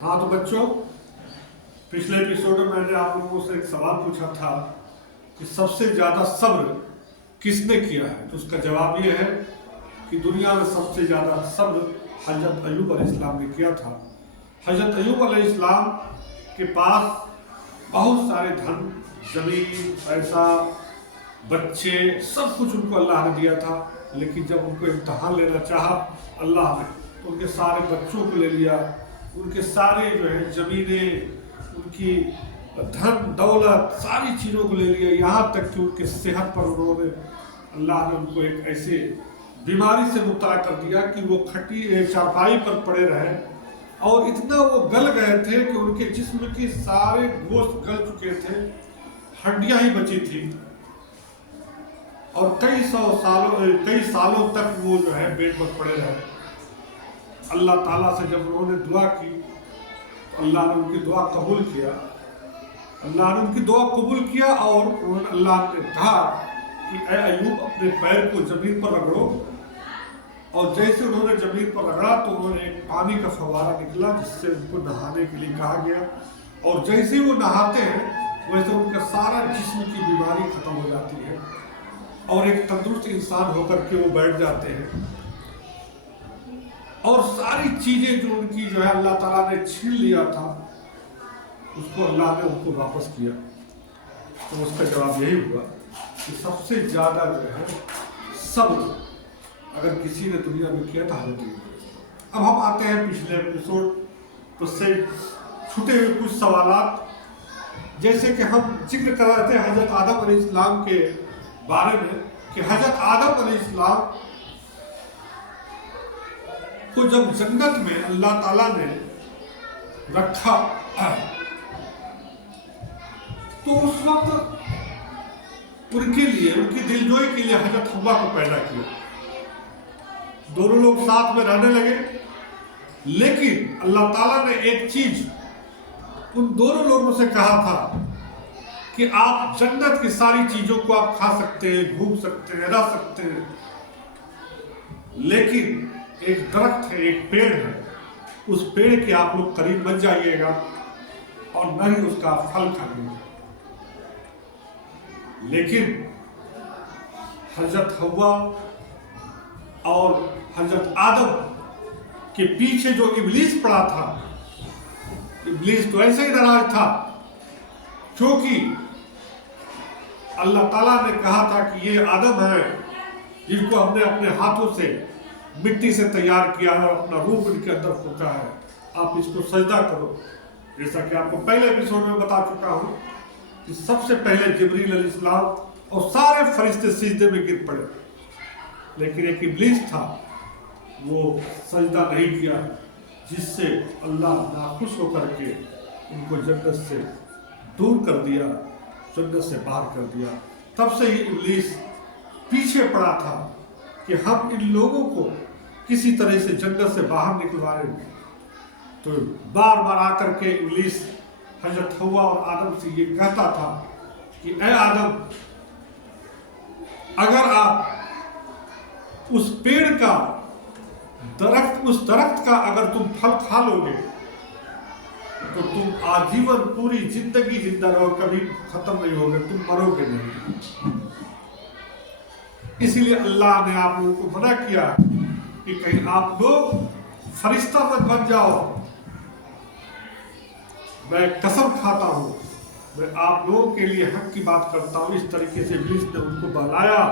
हाँ तो बच्चों, पिछले एपिसोड में मैंने आप लोगों से एक सवाल पूछा था कि सबसे ज़्यादा सब्र किसने किया है। तो उसका जवाब ये है कि दुनिया में सबसे ज़्यादा सब्र हज़रत अय्यूब अलैहिस्सलाम ने किया था। हज़रत अय्यूब अलैहिस्सलाम के पास बहुत सारे धन, ज़मीन, पैसा, बच्चे, सब कुछ उनको अल्लाह ने दिया था। लेकिन जब उनको इम्तहान लेना चाहा अल्लाह ने, तो उनके सारे बच्चों को ले लिया, उनके सारे जो है ज़मीनें, उनकी धन दौलत, सारी चीज़ों को ले लिया। यहाँ तक कि उनके सेहत पर उन्होंने, अल्लाह ने उनको एक ऐसे बीमारी से मुब्तला कर दिया कि वो खटी चारपाई पर पड़े रहे और इतना वो गल गए थे कि उनके जिस्म के सारे गोश्त गल चुके थे, हड्डियाँ ही बची थी। और कई सालों तक वो जो है बेड पर पड़े रहे। अल्लाह ताला से जब उन्होंने दुआ की तो अल्लाह ने उनकी दुआ कबूल किया। और अल्लाह ने कहा कि ए अय्यूब, अपने पैर को ज़मीन पर रगड़ो। और जैसे उन्होंने ज़मीन पर रगड़ा तो उन्होंने एक पानी का फव्वारा निकला जिससे उनको नहाने के लिए कहा गया। और जैसे ही वो नहाते हैं वैसे उनका सारा जिस्म की बीमारी खत्म हो जाती है और एक तंदुरुस्त इंसान होकर के वो बैठ जाते हैं। और सारी चीज़ें जो उनकी जो है अल्लाह ताला ने छीन लिया था, उसको अल्लाह ने उनको वापस किया। तो उसका जवाब यही हुआ कि सबसे ज़्यादा जो है सब्र अगर किसी ने दुनिया में किया था हज़रत अय्यूब। अब हम आते हैं पिछले एपिसोड उससे छूटे हुए कुछ सवालात, जैसे कि हम जिक्र कर रहे थे हज़रत आदम अलैहिस्सलाम के बारे में कि हज़रत आदम अलैहिस्सलाम को जब जन्नत में अल्लाह ताला ने रखा तो उस वक्त उनके लिए, उनकी दिलजोई के लिए हज़रत हव्वा को पैदा किया। दोनों लोग साथ में रहने लगे, लेकिन अल्लाह ताला ने एक चीज उन दोनों लोगों से कहा था कि आप जन्नत की सारी चीजों को आप खा सकते हैं, घूम सकते हैं, रह सकते हैं, लेकिन एक दरख्त है, एक पेड़ है, उस पेड़ के आप लोग करीब मत जाइएगा और न ही उसका फल खाइएगा। लेकिन हज़रत हव्वा और हज़रत आदम के पीछे जो इब्लीस पड़ा था, इब्लीस तो ऐसे ही नाराज था क्योंकि अल्लाह ताला ने कहा था कि ये आदम है जिनको हमने अपने हाथों से मिट्टी से तैयार किया है, अपना रूप इनके अंदर फूंका है, आप इसको सजदा करो। जैसा कि आपको पहले एपिसोड में बता चुका हूं कि सबसे पहले जिब्रील अलैहिस्सलाम और सारे फरिश्ते सिजदे में गिर पड़े, लेकिन एक इब्लीस था, वो सजदा नहीं किया, जिससे अल्लाह नाखुश होकर के उनको जन्नत से दूर कर दिया, जन्नत से बाहर कर दिया। तब से ही इब्लीस पीछे पड़ा था कि हम इन लोगों को किसी तरह से जन्नत से बाहर निकलवाएंगे। तो बार बार आकर के इब्लीस हज़रत हव्वा और आदम से ये कहता था कि ए आदम, अगर आप उस पेड़ का उस दरख्त का अगर तुम फल खा लोगे तो तुम आजीवन पूरी जिंदगी जिंदा रहो, कभी खत्म नहीं होगे, तुम मरोगे नहीं। इसीलिए अल्लाह ने आप लोगों को मना किया कि कहीं आप लोग फरिश्ता मत बन जाओ। मैं कसम खाता हूं, मैं आप लोगों के लिए हक की बात करता हूं। इस तरीके से इब्लीस ने उनको बहलाया,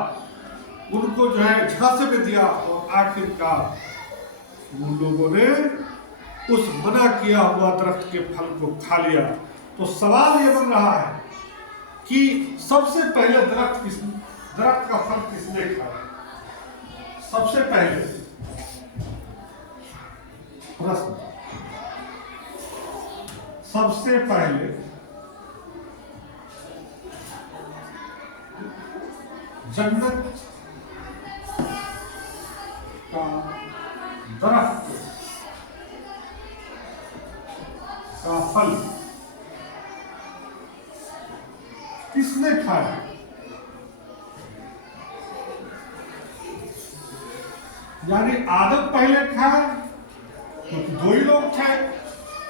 उनको जो है झांसे में दिया और आखिरकार उन लोगों ने उस मना किया हुआ दरख्त के फल को खा लिया। तो सवाल ये बन रहा है कि सबसे पहले दरख्त का फल किसने खाया? सबसे पहले प्रश्न, सबसे पहले जन्नत का दरख्त का फल किसने खाया? यानी आदम पहले खाया, क्योंकि दो ही लोग थे,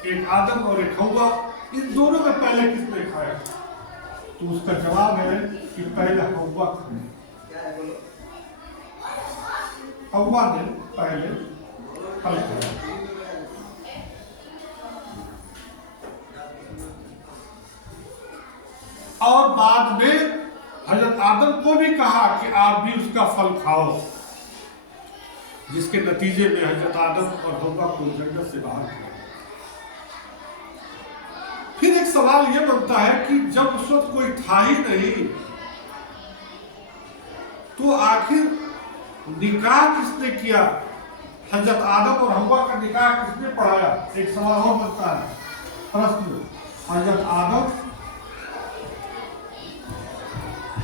एक आदम और एक हव्वा, इन दोनों में पहले किसने खाया? तो उसका जवाब है कि पहले हव्वा खाई। हव्वा ने पहले फल खाया। और बाद में हजरत आदम को भी कहा कि आप भी उसका फल खाओ, जिसके नतीजे में हजरत आदम और हव्वा को जन्नत से बाहर किया। फिर एक सवाल यह बनता है कि जब उस वक्त कोई था ही नहीं, तो आखिर निकाह किसने किया? हजरत आदम और हव्वा का निकाह किसने पढ़ाया? एक सवाल और बनता है, प्रश्न। हजरत आदम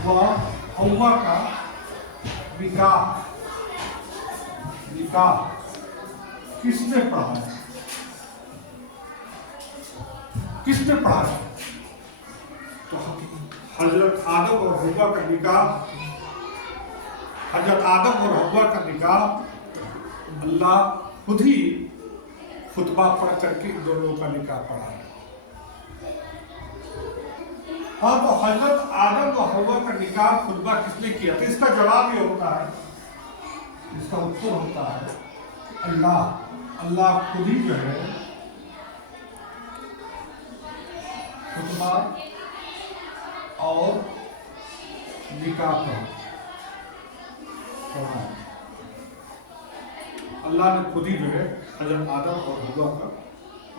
व हव्वा का निकाह किसने पढ़ाया? किसने पढ़ाया? तो हजरत आदम और हव्वा का निकाह, हजरत आदम और हव्वा का निकाह अल्लाह खुद ही खुतबा पढ़ करके इन दोनों का निकाह पढ़ाया। हाँ, तो हजरत आदम और हव्वा का निकाह खुतबा किसने किया? तो इसका जवाब ये होता है, इसका उत्तर होता है अल्लाह खुद ही जो है खुतबा और निकाह पढ़ाया। अल्लाह ने खुद ही जो है हजरत आदम और हव्वा का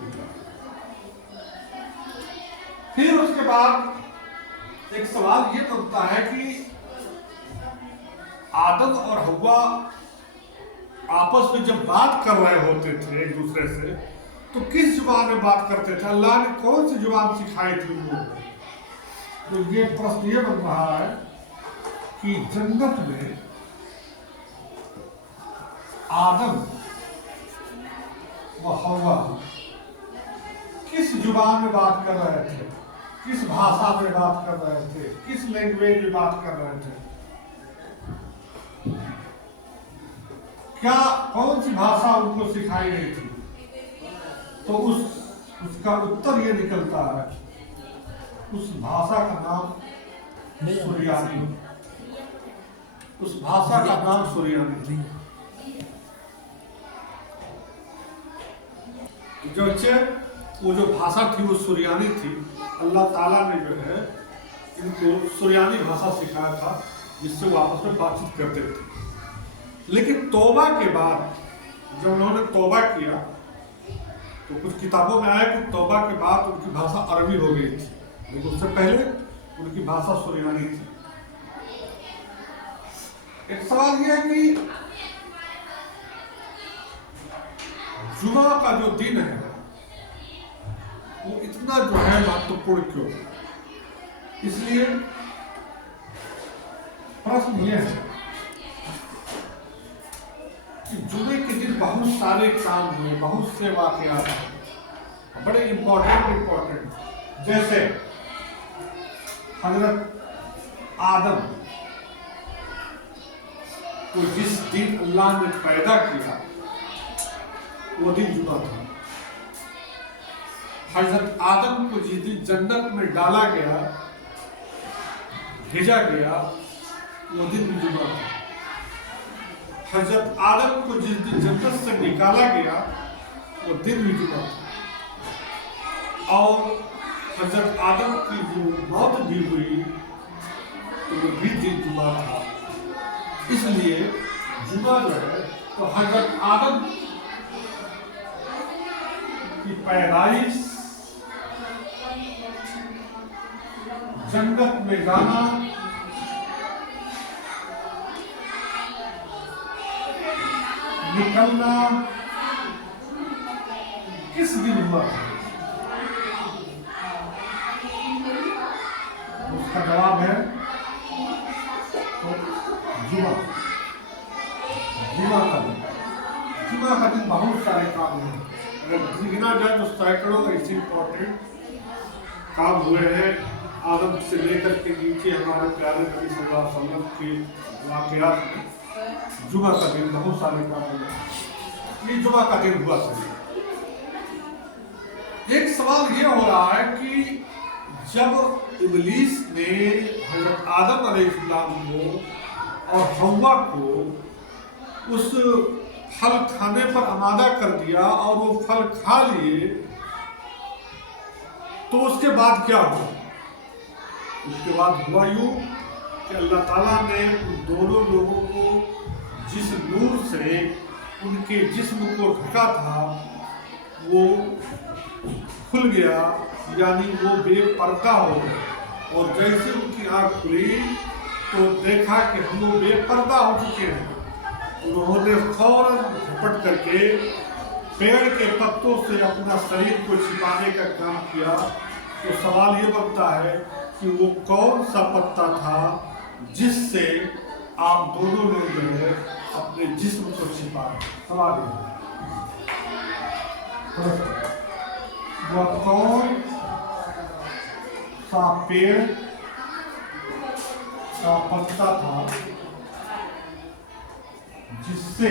निकाह। फिर उसके बाद एक सवाल ये बनता है कि आदम और हव्वा आपस में जब बात कर रहे होते थे एक दूसरे से, तो किस जुबान में बात करते थे? अल्लाह ने कौन सी जुबान सिखाई थी उनको? तो ये प्रश्न ये बन रहा है कि जन्नत में आदम व हव्वा किस जुबान में बात कर रहे थे? किस भाषा में बात कर रहे थे? किस लैंग्वेज में बात कर रहे थे? क्या कौन सी भाषा उनको सिखाई गई थी? तो उसका उत्तर ये निकलता है, उस भाषा का नाम सुरियानी। उस भाषा का नाम सुरियानी। वो जो भाषा थी वो सुरियानी थी। अल्लाह ताला ने जो है इनको सुरियानी भाषा सिखाया था, जिससे वो आपस में बातचीत करते थे। लेकिन तौबा के बाद जब उन्होंने तौबा किया, तो कुछ किताबों में आया कि तौबा के बाद उनकी भाषा अरबी हो गई थी, लेकिन उससे पहले उनकी भाषा सुरियानी थी। एक सवाल यह है कि जुमा का जो दिन है वो इतना जो है महत्वपूर्ण क्यों? इसलिए प्रश्न यह है कि जुमे के दिन बहुत सारे काम हुए, बहुत से वाकयात हैं, बड़े इम्पोर्टेंट। जैसे हजरत आदम को जिस दिन अल्लाह ने पैदा किया वो दिन जुमा था। हजरत आदम को जिस दिन जन्नत में डाला गया, भेजा गया, वो दिन भी जुमा था। हजरत आदम को जिस दिन जन्नत से निकाला गया वो दिन भी जुमा था। और हजरत आदम की जो मौत भी हुई तो वो भी दिन जुमा था। इसलिए जुमा जो है तो हजरत आदम की पैदाइश, जन्नत में जाना, निकलना किस दिन हुआ? उसका जवाब है तो जुमा। जुमा का दिन बहुत सारे काम हुए। अगर गिना जाए तो सैकड़ों ऐसे इंपॉर्टेंट काम हुए हैं। आदम से लेकर के नीचे हमारे प्यारे नबी सल्लल्लाहु अलैहि वसल्लम के वाक़यात में जुमा का दिन बहुत सारे काम हुए। ये जुमा का दिन हुआ सही। एक सवाल ये हो रहा है कि जब इब्लीस ने हजरत आदम अलैहिस्सलाम को और हव्वा को उस फल खाने पर आमादा कर दिया और वो फल खा लिए, तो उसके बाद क्या हुआ? उसके बाद हुआ यूं कि अल्लाह ताला ने उन दोनों लोगों को जिस नूर से उनके जिस्म को ढका था वो खुल गया, यानी वो बेपर्दा हो गए। और जैसे उनकी आँख खुली तो देखा कि हम लोग बेपर्दा हो चुके हैं। उन्होंने फौरन झपट करके पेड़ के पत्तों से अपना शरीर को छिपाने का काम किया। तो सवाल ये बनता है कि वो कौन सा पत्ता था जिससे आप दोनों ने जो है अपने जिस्म को छिपाया? सवाल ये वो कौन सा पेड़ का पत्ता था जिससे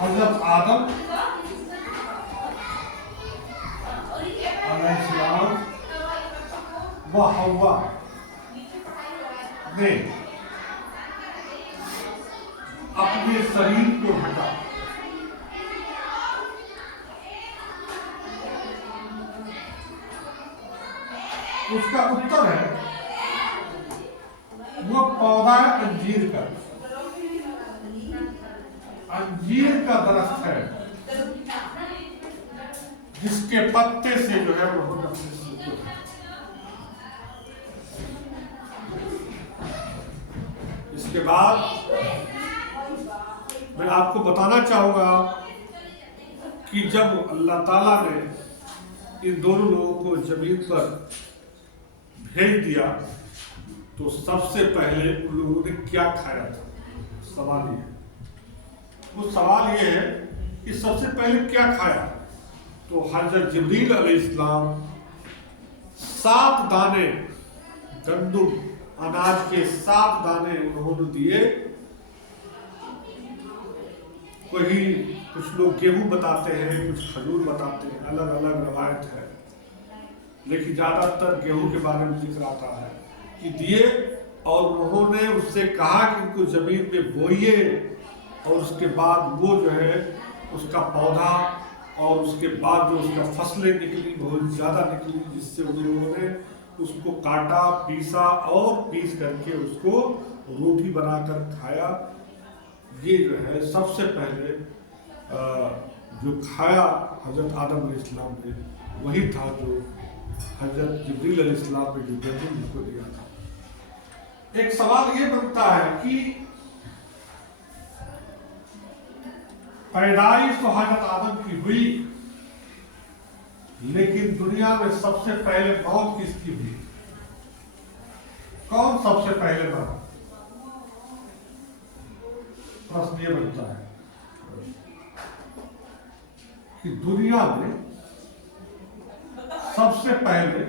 हजरत आदम अलैहिस्सलाम व हव्वा ने अपने शरीर को ढका? उसका उत्तर है वो पौधा है अंजीर का। अंजीर का दरख्त है जिसके पत्ते से जो है वो इसके बाद मैं आपको बताना चाहूंगा कि जब अल्लाह ताला ने इन दोनों लोगों को जमीन पर भेज दिया तो सबसे पहले उन लोगों ने क्या खाया था? सवाल ये है। वो सवाल ये है कि सबसे पहले क्या खाया? तो हजरत जिब्रील अलैहिस्सलाम 7 दाने गंदुम अनाज के 7 दाने उन्होंने दिए। कुछ लोग गेहूं बताते हैं, कुछ खजूर बताते हैं, अलग अलग रवायत है, लेकिन ज्यादातर गेहूं के बारे में जिक्र आता है कि दिए। और उन्होंने उससे कहा कि इनको जमीन में बोइए और उसके बाद वो जो है उसका पौधा और उसके बाद जो उसका फसलें निकली बहुत ज़्यादा निकली, जिससे उन लोगों ने उसको काटा, पीसा और पीस करके उसको रोटी बनाकर खाया। ये जो है सबसे पहले जो खाया हजरत आदम अलैहिस्सलाम ने वही था जो हजरत जिब्रील अलैहिस्सलाम ने जो गंदुम उनको दिया था। एक सवाल ये बनता है कि पैदाइश तो हजरत आदम की हुई, लेकिन दुनिया में सबसे पहले मौत किसकी हुई? कौन सबसे पहले मरा? प्रश्न ये बनता है कि दुनिया में सबसे पहले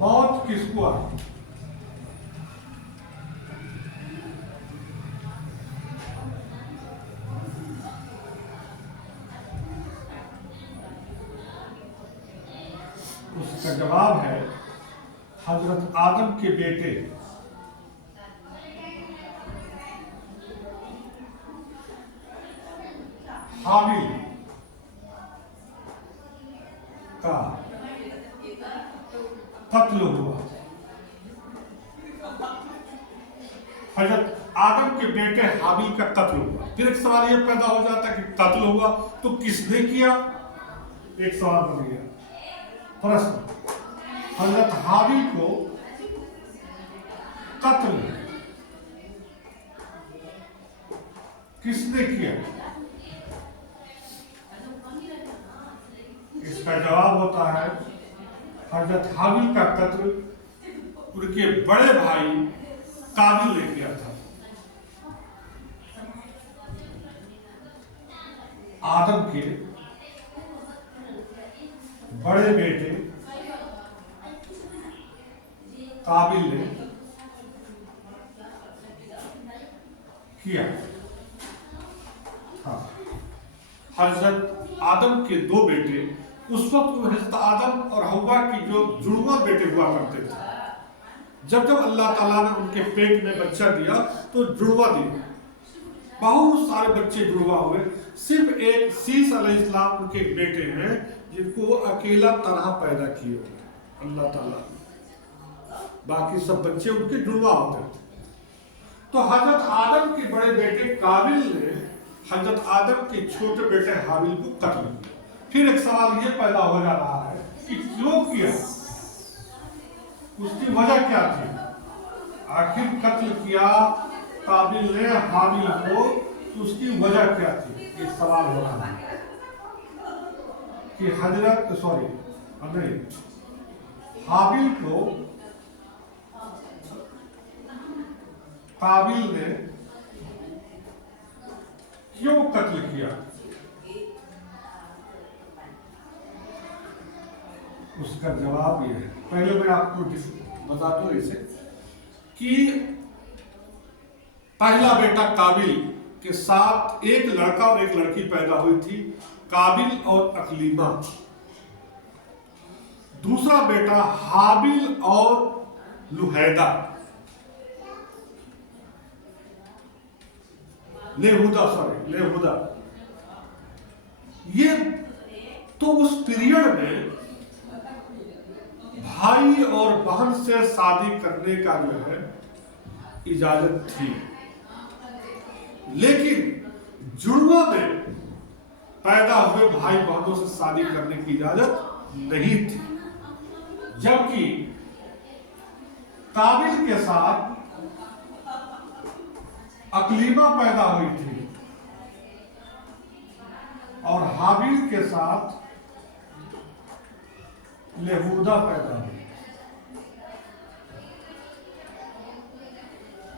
मौत किसको आई? उसका जवाब है हजरत आदम के बेटे हाबिल का कत्ल हुआ। हजरत आदम के बेटे हाबिल का कत्ल हुआ। फिर एक सवाल यह पैदा हो जाता है कि कत्ल हुआ तो किसने किया? एक सवाल बन गया प्रश्न। हजरत हाबिल को कत्ल किसने किया? इसका जवाब होता है हजरत हाबिल का कत्ल उनके बड़े भाई काबिल ने किया था। आदम के बड़े बेटे काबिल ने किया। था। हजरत आदम के दो बेटे, उस वक्त हजरत आदम और हव्वा की जो जुड़वा बेटे हुआ करते थे, जब जब अल्लाह ताला ने उनके पेट में बच्चा दिया तो जुड़वा दिया, बहुत सारे बच्चे जुड़वा हुए। सिर्फ एक शीश अलैहिस्सलाम उनके बेटे हैं जिनको वो अकेला तरह पैदा किए हुए अल्लाह ताला, बाकी सब बच्चे उनके जुड़वा होते थे। तो हजरत आदम के बड़े बेटे काबिल ने हजरत आदम के छोटे बेटे हाबिल को कत्ल किया। फिर एक सवाल ये पैदा हो जा रहा है कि क्यों किया, उसकी वजह क्या थी? आखिर कत्ल किया काबिल ने हाबिल को, तो उसकी वजह क्या थी? ये सवाल हो रहा है कि हजरत हाबिल को काबिल ने क्यों कत्ल किया? उसका जवाब ये है, पहले मैं आपको बता दूं इसे कि पहला बेटा काबिल के साथ एक लड़का और एक लड़की पैदा हुई थी, काबिल और अकलीमा। दूसरा बेटा हाबिल और लुहैदा, लेहुदा। ये तो उस पीरियड में भाई और बहन से शादी करने का जो है इजाजत थी, लेकिन जुड़वा में पैदा हुए भाई बहनों से शादी करने की इजाजत नहीं थी। जबकि काबिल के साथ अकलीमा पैदा हुई थी और हाबिल के साथ लेहुदा पैदा हुई।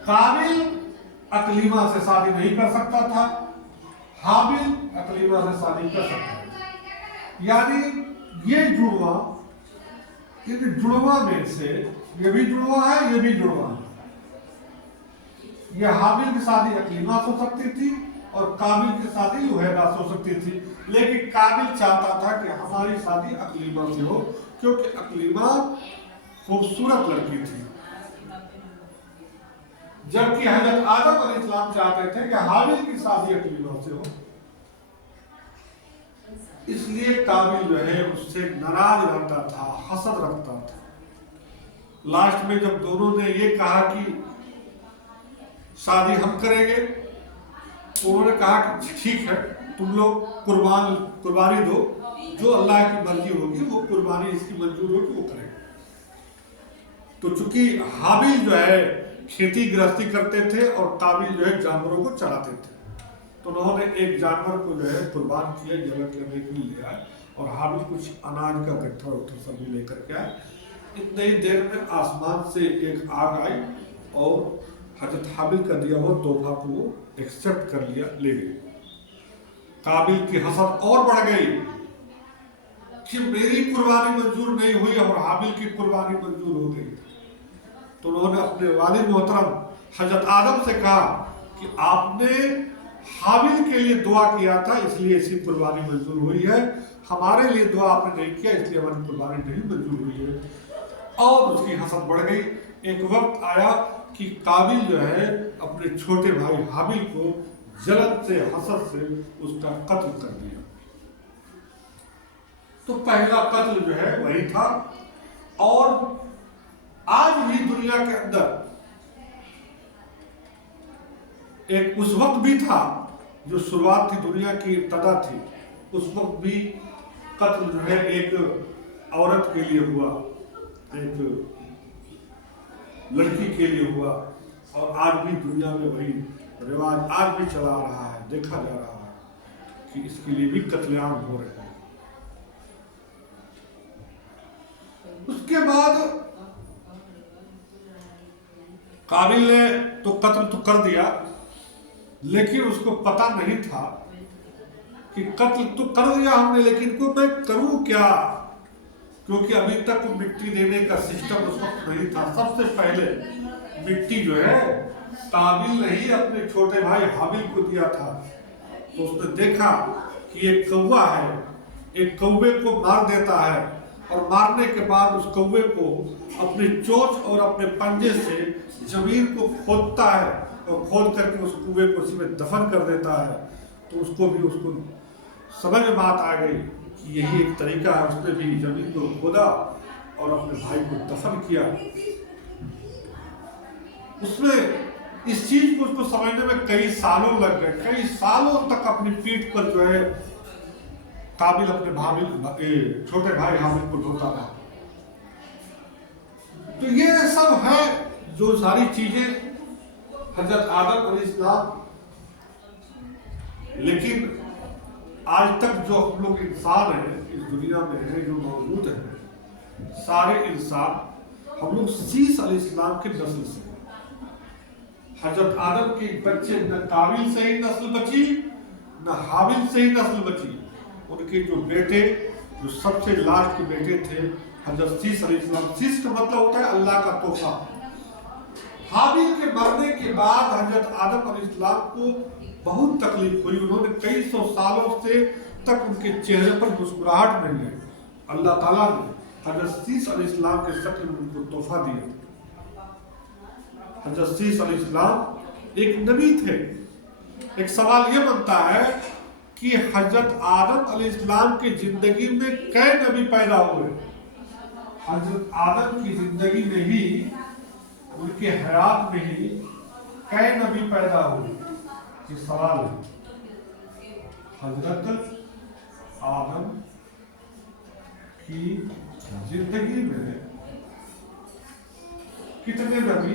काबिल अकलीमा से शादी नहीं कर सकता था, हाबिल अकलीमा से शादी कर सकता था। यानी ये जुड़वा, इन जुड़वा में से ये भी जुड़वा है, ये भी जुड़वा है। ये हाबिल की शादी अकलीमा से हो सकती थी और काबिल की शादी लुहैदा से हो सकती थी, लेकिन काबिल चाहता था कि हमारी शादी अकलीमा से हो, क्योंकि अकलीमा खूबसूरत लड़की थी। जबकि हजरत आदम अलैहिस्सलाम चाहते थे कि हाबिल की शादी अकलीमा से हो। इसलिए काबिल जो है उससे नाराज रहता था, हसद रखता था। लास्ट में जब दोनों ने ये कहा कि शादी हम करेंगे, तो उन्होंने कहा कि ठीक है, तुम लोग कुर्बानी दो, जो अल्लाह की मर्जी होगी वो कुर्बानी इसकी मंजूर होगी वो करेंगे। तो चूंकि हाबिल जो है खेती गृहस्थी करते थे और काबिल जो है जानवरों को चराते थे, तो उन्होंने एक जानवर को जो है कुर्बान किया, जला करने के लिए ले आए, और हाबिल कुछ अनाज का गट्ठा उठा सब्जी लेकर के आए। इतने ही देर में आसमान से एक आग आई और हजरत हाबिल का दिया हुआ तोहफा को वो एक्सेप्ट कर लिया, ले गए। काबिल की हसद और बढ़ गई कि मेरी कुर्बानी मंजूर नहीं हुई और हाबिल की कुर्बानी मंजूर हो गई। तो उन्होंने अपने वालिद मोहतरम हजरत आदम से कहा कि आपने हाबिल के लिए दुआ किया था, इसलिए इसकी कुर्बानी मंजूर हुई है, हमारे लिए दुआ आपने नहीं किया, इसलिए हमारी कुर्बानी नहीं मंजूर हुई है। और उसकी हसद बढ़ गई। एक वक्त आया कि काबिल जो है अपने छोटे भाई हाबिल को जलन से, हसद से उसका कत्ल कर दिया। तो पहला कत्ल जो है वही था। और आज भी दुनिया के अंदर एक उस वक्त भी था जो शुरुआत थी, दुनिया की इब्तदा थी, उस वक्त भी कत्ल जो है एक औरत के लिए हुआ, एक लड़की के लिए हुआ। और आज भी दुनिया में वही रिवाज आज भी चला रहा है, देखा जा रहा है कि इसके लिए भी कत्लेआम हो रहे हैं। उसके बाद काबिल ने तो कत्ल तो कर दिया, लेकिन उसको पता नहीं था कि कत्ल तो कर दिया हमने, लेकिन को मैं करूं क्या, क्योंकि अभी तक मिट्टी देने का सिस्टम उस वक्त नहीं था। सबसे पहले मिट्टी जो है काबिल ने ही अपने छोटे भाई हाबिल को दिया था। तो उसने देखा कि एक कौवा है, एक कौवे को मार देता है और मारने के बाद उस कौवे को अपनी चोंच और अपने पंजे से जमीन को खोदता है और खोद करके उस कौवे को उसी में दफन कर देता है। तो उसको समझ में बात आ गई कि यही एक तरीका है। उसने भी जमीन को खोदा और अपने भाई को दफन किया। उसमें इस चीज को उसको समझने में कई सालों लग गए। कई सालों तक अपनी पीठ पर जो है काबिल अपने छोटे भाई हाबिल को ढोता रहा। तो ये सब है जो सारी चीजें हजरत आदम अलैहिस्सलाम। लेकिन आज तक जो हम लोग इंसान हैं इस दुनिया में है, जो मौजूद है, सारे इंसान हम लोग शीश अलैहिस्सलाम की नस्ल से। हजरत आदम के बच्चे न काबिल से ही नस्ल बची, न हाबिल से ही नस्ल बची। उनके जो बेटे, जो सबसे लास्ट के बेटे थे, हजरत शीश अलैहिस्सलाम। शीश का मतलब होता है अल्लाह का तोहफा। हाबिल के मरने के बाद हजरत आदम अलैहिस्सलाम को बहुत तकलीफ हुई। उन्होंने कई सौ सालों से तक उनके चेहरे पर मुस्कुराहट नहीं आई। अल्लाह ताला ने हजरत शीश अलैहिस्सलाम के शक्ल में उनको तोहफा दिया। हजरत शीश अलैहिस्सलाम एक नबी थे। एक सवाल ये बनता है कि हजरत आदम अलैहिस्सलाम की जिंदगी में कई नबी पैदा हुए? हजरत आदम की जिंदगी में ही, उनके हयात में ही कई नबी पैदा हुए? ये सवाल है। हजरत आदम की जिंदगी में कितने नबी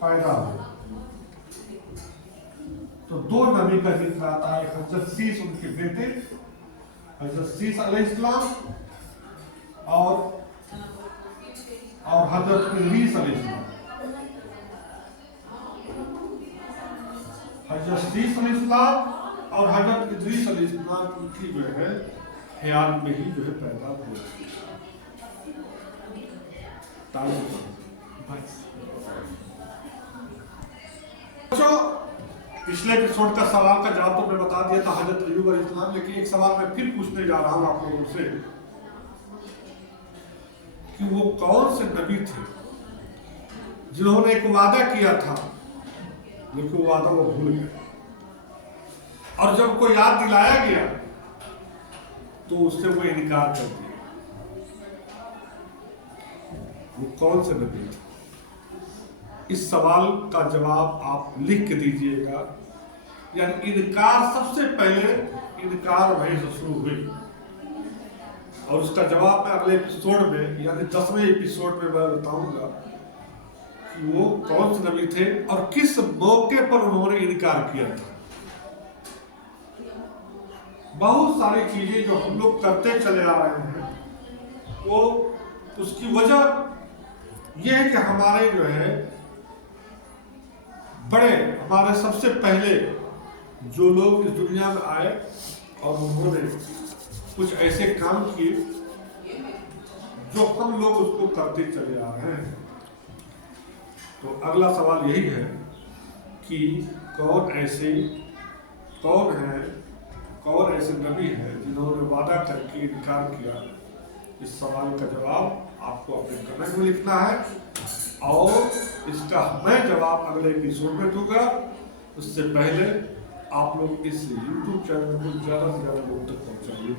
पैदा हुए? तो दो नबी का जिक्र आता है। हजरत शीश उनके बेटे हजरत शीश अलैहिस्सलाम और हजरत इदरीस अलैहिस्सलाम। हजरत शीश अलैहिस्सलाम और हजरत इदरीस अलैहिस्सलाम की जो है हयात में ही जो है पैदा हुए। पिछले एपिसोड का सवाल का जवाब तो मैं बता दिया था, हजरत अय्यूब अलैहिस्सलाम। लेकिन एक सवाल मैं फिर पूछने जा रहा हूं आप लोगों से कि वो कौन से नबी थे जिन्होंने एक वादा किया था, लेकिन वो वादा वो भूल गए, और जब को याद दिलाया गया तो उससे वो इनकार कर दिया? वो कौन से नबी थे? इस सवाल का जवाब आप लिख के दीजिएगा। यानी इनकार, सबसे पहले इनकार वहीं से शुरू हुई, और उसका जवाब मैं अगले एपिसोड में, यानी 10वें एपिसोड में मैं बताऊंगा कि वो कौन से नबी थे और किस मौके पर उन्होंने इनकार किया था। बहुत सारी चीजें जो हम लोग करते चले आ रहे हैं, वो उसकी वजह यह है कि हमारे जो है बड़े, हमारे सबसे पहले जो लोग इस दुनिया में आए और उन्होंने कुछ ऐसे काम किए जो हम लोग उसको करते चले आ रहे हैं। तो अगला सवाल यही है कि कौन ऐसे नबी हैं जिन्होंने वादा करके इनकार किया? इस सवाल का जवाब आपको अपने कमेंट में लिखना है, और इसका मैं जवाब अगले एपिसोड में दूंगा। उससे पहले आप लोग इस YouTube चैनल को ज़्यादा से ज़्यादा लोगों तक पहुँचाइए।